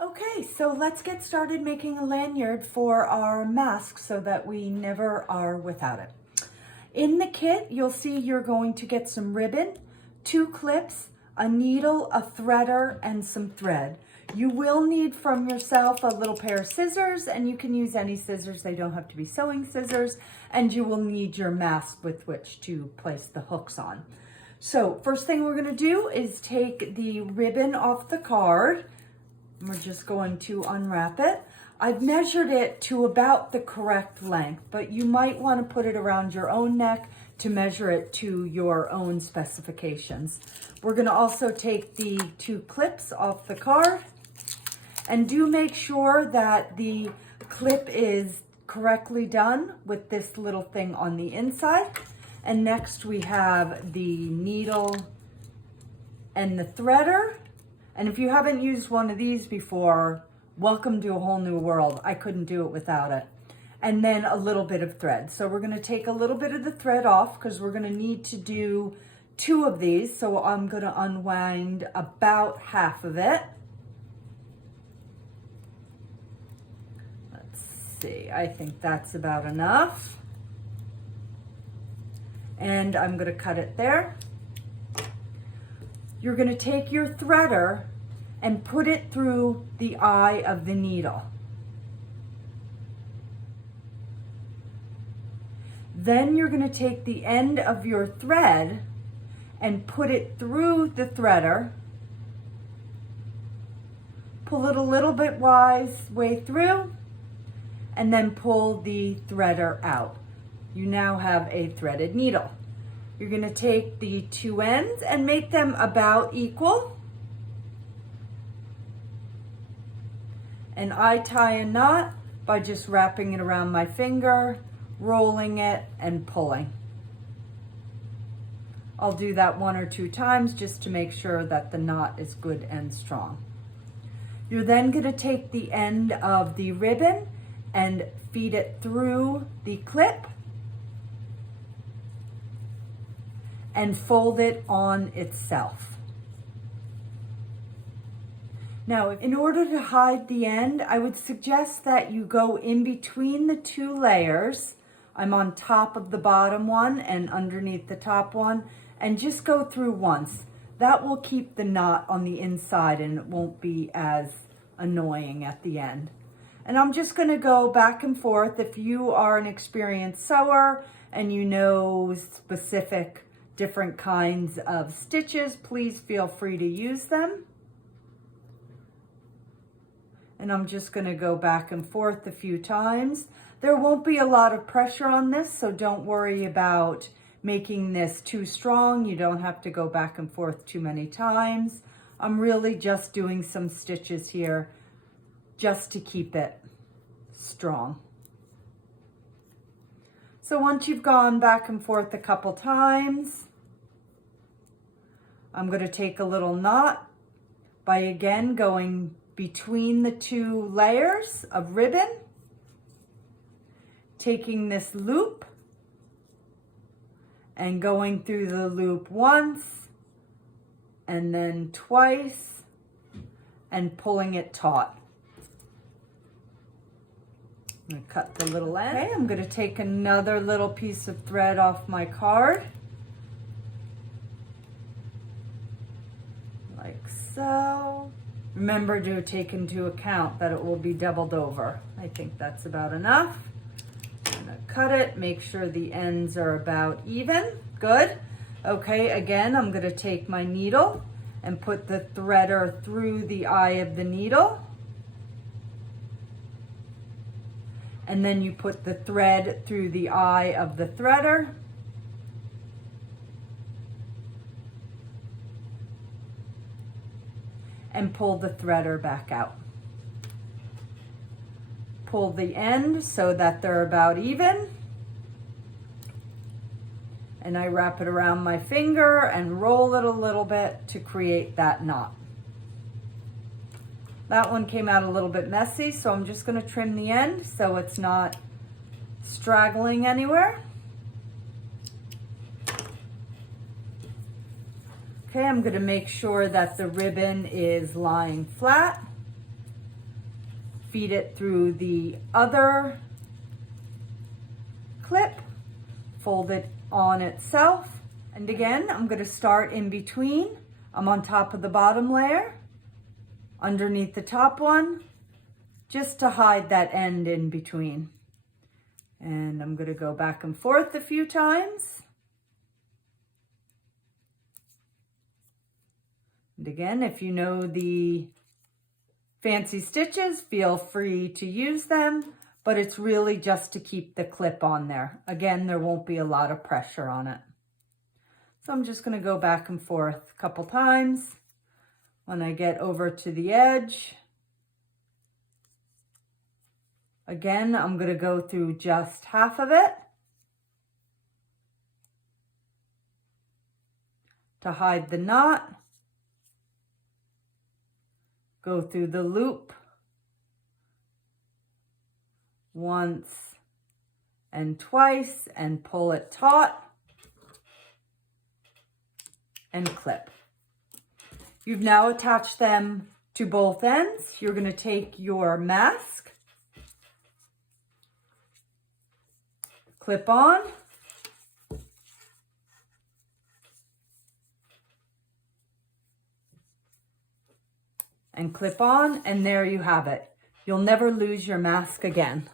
Okay, so let's get started making a lanyard for our mask so that we never are without it. In the kit, you'll see you're going to get some ribbon, 2 clips, a needle, a threader, and some thread. You will need from yourself a little pair of scissors, and you can use any scissors. They don't have to be sewing scissors, and you will need your mask with which to place the hooks on. So first thing we're gonna do is take the ribbon off the card. We're just going to unwrap it. I've measured it to about the correct length, but you might want to put it around your own neck to measure it to your own specifications. We're going to also take the 2 clips off the card, and do make sure that the clip is correctly done with this little thing on the inside. And next we have the needle and the threader. And if you haven't used one of these before, welcome to a whole new world. I couldn't do it without it. And then a little bit of thread. So we're going to take a little bit of the thread off because we're going to need to do 2 of these. So I'm going to unwind about half of it. Let's see, I think that's about enough. And I'm going to cut it there. You're going to take your threader and put it through the eye of the needle. Then you're going to take the end of your thread and put it through the threader. Pull it a little bit way through, and then pull the threader out. You now have a threaded needle. You're going to take the 2 ends and make them about equal. And I tie a knot by just wrapping it around my finger, rolling it, and pulling. I'll do that 1 or 2 times just to make sure that the knot is good and strong. You're then going to take the end of the ribbon and feed it through the clip and fold it on itself. Now, in order to hide the end, I would suggest that you go in between the 2 layers. I'm on top of the bottom one and underneath the top one, and just go through once. That will keep the knot on the inside and it won't be as annoying at the end. And I'm just going to go back and forth. If you are an experienced sewer and you know specific different kinds of stitches, please feel free to use them. And I'm just going to go back and forth a few times. There won't be a lot of pressure on this, so don't worry about making this too strong. You don't have to go back and forth too many times. I'm really just doing some stitches here just to keep it strong. So once you've gone back and forth a couple times, I'm going to take a little knot by again going between the 2 layers of ribbon, taking this loop and going through the loop once and then twice and pulling it taut. I'm going to cut the little end. Okay, I'm going to take another little piece of thread off my card, like so. Remember to take into account that it will be doubled over. I think that's about enough. I'm going to cut it, make sure the ends are about even. Good. Okay, again, I'm going to take my needle and put the threader through the eye of the needle. And then you put the thread through the eye of the threader. And pull the threader back out. Pull the end so that they're about even. And I wrap it around my finger and roll it a little bit to create that knot. That one came out a little bit messy, so I'm just going to trim the end so it's not straggling anywhere. Okay, I'm going to make sure that the ribbon is lying flat. feed it through the other clip, fold it on itself. And again, I'm going to start in between. I'm on top of the bottom layer, underneath the top one, just to hide that end in between. And I'm going to go back and forth a few times. And again, if you know the fancy stitches, feel free to use them, but it's really just to keep the clip on there. Again, there won't be a lot of pressure on it. So I'm just going to go back and forth a couple times. When I get over to the edge, again, I'm going to go through just half of it to hide the knot. Go through the loop once and twice and pull it taut and clip. You've now attached them to both ends. You're going to take your mask, clip on, and clip on, and there you have it. You'll never lose your mask again.